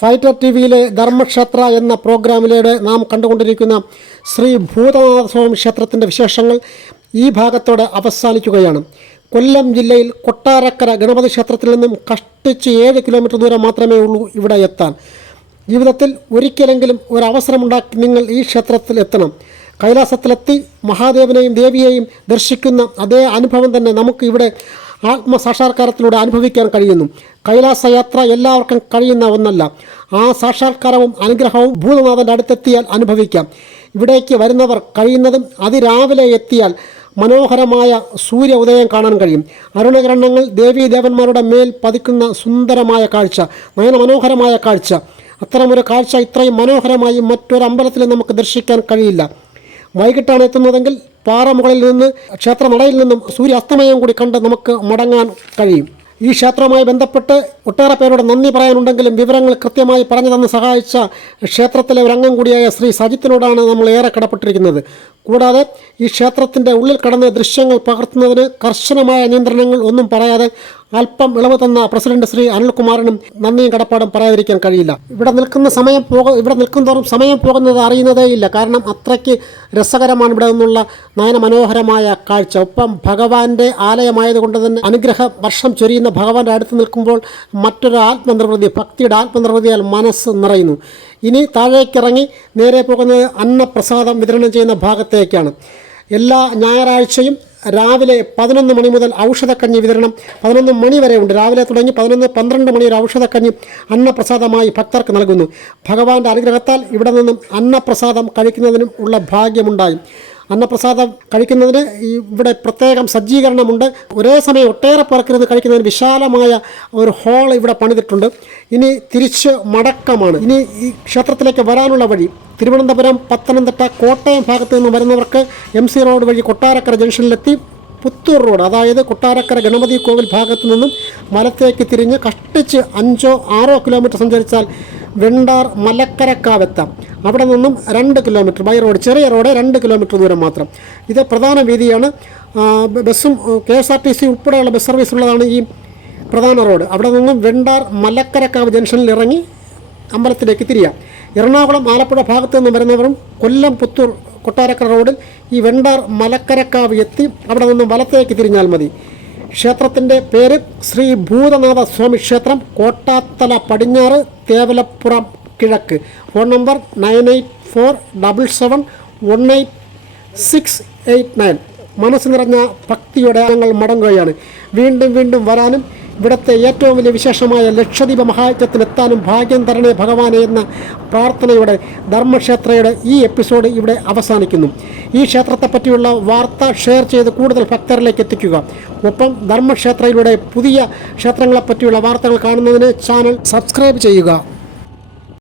Fighter T വിയിലെ ധർമ്മക്ഷേത്ര എന്ന പ്രോഗ്രാമിലൂടെ നാം കണ്ടുകൊണ്ടിരിക്കുന്ന ശ്രീ ഭൂതനാഥസ്വാമി ക്ഷേത്രത്തിൻ്റെ വിശേഷങ്ങൾ ഈ ഭാഗത്തോടെ അവസാനിക്കുകയാണ്. കൊല്ലം ജില്ലയിൽ കൊട്ടാരക്കര ഗണപതി ക്ഷേത്രത്തിൽ നിന്നും കഷ്ടിച്ച് 7 കിലോമീറ്റർ ദൂരം മാത്രമേ ഉള്ളൂ ഇവിടെ എത്താൻ. ജീവിതത്തിൽ ഒരിക്കലെങ്കിലും ഒരവസരമുണ്ടാക്കി നിങ്ങൾ ഈ ക്ഷേത്രത്തിൽ എത്തണം. കൈലാസത്തിലെത്തി മഹാദേവനെയും ദേവിയെയും ദർശിക്കുന്ന അതേ അനുഭവം തന്നെ നമുക്ക് ഇവിടെ ആത്മസാക്ഷാത്കാരത്തിലൂടെ അനുഭവിക്കാൻ കഴിയുന്നു. കൈലാസയാത്ര എല്ലാവർക്കും കഴിയുന്ന ഒന്നല്ല. ആ സാക്ഷാത്കാരവും അനുഗ്രഹവും ഭൂതനാഥൻ്റെ അടുത്തെത്തിയാൽ അനുഭവിക്കാം. ഇവിടേക്ക് വരുന്നവർ കഴിയുന്നതും അതിരാവിലെ എത്തിയാൽ മനോഹരമായ സൂര്യ ഉദയം കാണാൻ കഴിയും. അരുണകിരണങ്ങൾ ദേവീദേവന്മാരുടെ മേൽ പതിക്കുന്ന സുന്ദരമായ കാഴ്ച, നയനമനോഹരമായ കാഴ്ച. അത്തരമൊരു കാഴ്ച ഇത്രയും മനോഹരമായി മറ്റൊരു അമ്പലത്തിലും നമുക്ക് ദർശിക്കാൻ കഴിയില്ല. വൈകിട്ടാണ് എത്തുന്നതെങ്കിൽ പാറമുകളിൽ നിന്ന് ക്ഷേത്രനടയിൽ നിന്നും സൂര്യാസ്തമയം കൂടി കണ്ട് നമുക്ക് മടങ്ങാൻ കഴിയും. ഈ ക്ഷേത്രവുമായി ബന്ധപ്പെട്ട് ഒട്ടേറെ പേരോട് നന്ദി പറയാനുണ്ടെങ്കിലും വിവരങ്ങൾ കൃത്യമായി പറഞ്ഞു തന്ന് സഹായിച്ച ക്ഷേത്രത്തിലെ ഒരു അംഗം കൂടിയായ ശ്രീ സജിത്തിനോടാണ് നമ്മൾ ഏറെ കടപ്പെട്ടിരിക്കുന്നത്. കൂടാതെ ഈ ക്ഷേത്രത്തിൻ്റെ ഉള്ളിൽ കടന്ന് ദൃശ്യങ്ങൾ പകർത്തുന്നതിന് കർശനമായ നിയന്ത്രണങ്ങൾ ഒന്നും പറയാതെ അല്പം ഇളവ് തന്ന പ്രസിഡന്റ് ശ്രീ അനിൽകുമാറിനും നന്ദിയും കടപ്പാടും പറയാതിരിക്കാൻ കഴിയില്ല. ഇവിടെ നിൽക്കുന്തോറും സമയം പോകുന്നത് അറിയുന്നതേയില്ല. കാരണം അത്രയ്ക്ക് രസകരമാണ് ഇവിടെ നിന്നുള്ള നയനമനോഹരമായ കാഴ്ച. ഒപ്പം ഭഗവാന്റെ ആലയമായതുകൊണ്ട് തന്നെ അനുഗ്രഹ വർഷം ചൊരിയുന്ന ഭഗവാന്റെ അടുത്ത് നിൽക്കുമ്പോൾ മറ്റൊരു ആത്മനിർവൃതി, ഭക്തിയുടെ ആത്മനിർവൃതിയാൽ മനസ്സ് നിറയുന്നു. ഇനി താഴേക്കിറങ്ങി നേരെ പോകുന്നത് അന്നപ്രസാദം വിതരണം ചെയ്യുന്ന ഭാഗത്തേക്കാണ്. എല്ലാ ഞായറാഴ്ചയും രാവിലെ 11 മണി മുതൽ ഔഷധക്കഞ്ഞി വിതരണം 11 മണി വരെ ഉണ്ട്. രാവിലെ തുടങ്ങി 11-12 മണി വരെ ഔഷധക്കഞ്ഞി അന്നപ്രസാദമായി ഭക്തർക്ക് നൽകുന്നു. ഭഗവാന്റെ അനുഗ്രഹത്താൽ ഇവിടെ നിന്നും അന്നപ്രസാദം കഴിക്കുന്നതിനും ഉള്ള ഭാഗ്യമുണ്ടായി. അന്നപ്രസാദം കഴിക്കുന്നതിന് ഇവിടെ പ്രത്യേകം സജ്ജീകരണമുണ്ട്. ഒരേ സമയം ഒട്ടേറെ പേർക്കിരുന്ന് കഴിക്കുന്നതിന് വിശാലമായ ഒരു ഹാൾ ഇവിടെ പണിതിട്ടുണ്ട്. ഇനി തിരിച്ച് മടക്കമാണ്. ഇനി ഈ ക്ഷേത്രത്തിലേക്ക് വരാനുള്ള വഴി തിരുവനന്തപുരം, പത്തനംതിട്ട, കോട്ടയം ഭാഗത്തു നിന്ന് വരുന്നവർക്ക് MC റോഡ് വഴി കൊട്ടാരക്കര ജംഗ്ഷനിലെത്തി പുത്തൂർ റോഡ്, അതായത് കൊട്ടാരക്കര ഗണപതി കോവിൽ ഭാഗത്തു നിന്നും വലത്തേക്ക് തിരിഞ്ഞ് കഷ്ടിച്ച് 5-6 കിലോമീറ്റർ സഞ്ചരിച്ചാൽ വെണ്ടാർ മലക്കരക്കാവെത്താം. അവിടെ നിന്നും 2 കിലോമീറ്റർ ബൈ റോഡ്, ചെറിയ റോഡ് 2 കിലോമീറ്റർ ദൂരം മാത്രം. ഇത് പ്രധാന വീതിയാണ്. ബസ്സും KSRTC ഉൾപ്പെടെയുള്ള ബസ് സർവീസ് ഉള്ളതാണ് ഈ പ്രധാന റോഡ്. അവിടെ നിന്നും വെണ്ടാർ മലക്കരക്കാവ് ജംഗ്ഷനിൽ ഇറങ്ങി അമ്പലത്തിലേക്ക് തിരിയാം. എറണാകുളം, ആലപ്പുഴ ഭാഗത്തു നിന്നും വരുന്നവരും കൊല്ലം, പുത്തൂർ, കൊട്ടാരക്കര റോഡിൽ ഈ വെണ്ടാർ മലക്കരക്കാവ് എത്തി അവിടെ നിന്നും വലത്തേക്ക് തിരിഞ്ഞാൽ മതി. ക്ഷേത്രത്തിൻ്റെ പേര് ശ്രീ ഭൂതനാഥ സ്വാമി ക്ഷേത്രം, കോട്ടാത്തല പടിഞ്ഞാറ്, തേവലപ്പുറം കിഴക്ക്. Phone number 9847718689. മനസ്സ് നിറഞ്ഞ ഭക്തിയുടെ ഞങ്ങൾ മടങ്ങുകയാണ്. വീണ്ടും വീണ്ടും വരാനും ഇവിടുത്തെ ഏറ്റവും വലിയ വിശേഷമായ ലക്ഷദ്വീപ മഹായജ്ഞത്തിനെത്താനും ഭാഗ്യം തരണേ ഭഗവാനെ എന്ന പ്രാർത്ഥനയോടെ ധർമ്മക്ഷേത്രയുടെ ഈ എപ്പിസോഡ് ഇവിടെ അവസാനിക്കുന്നു. ഈ ക്ഷേത്രത്തെപ്പറ്റിയുള്ള വാർത്ത ഷെയർ ചെയ്ത് കൂടുതൽ ഭക്തരിലേക്ക് എത്തിക്കുക. ഒപ്പം ധർമ്മക്ഷേത്രയിലൂടെ പുതിയ ക്ഷേത്രങ്ങളെപ്പറ്റിയുള്ള വാർത്തകൾ കാണുന്നതിന് ചാനൽ സബ്സ്ക്രൈബ് ചെയ്യുക.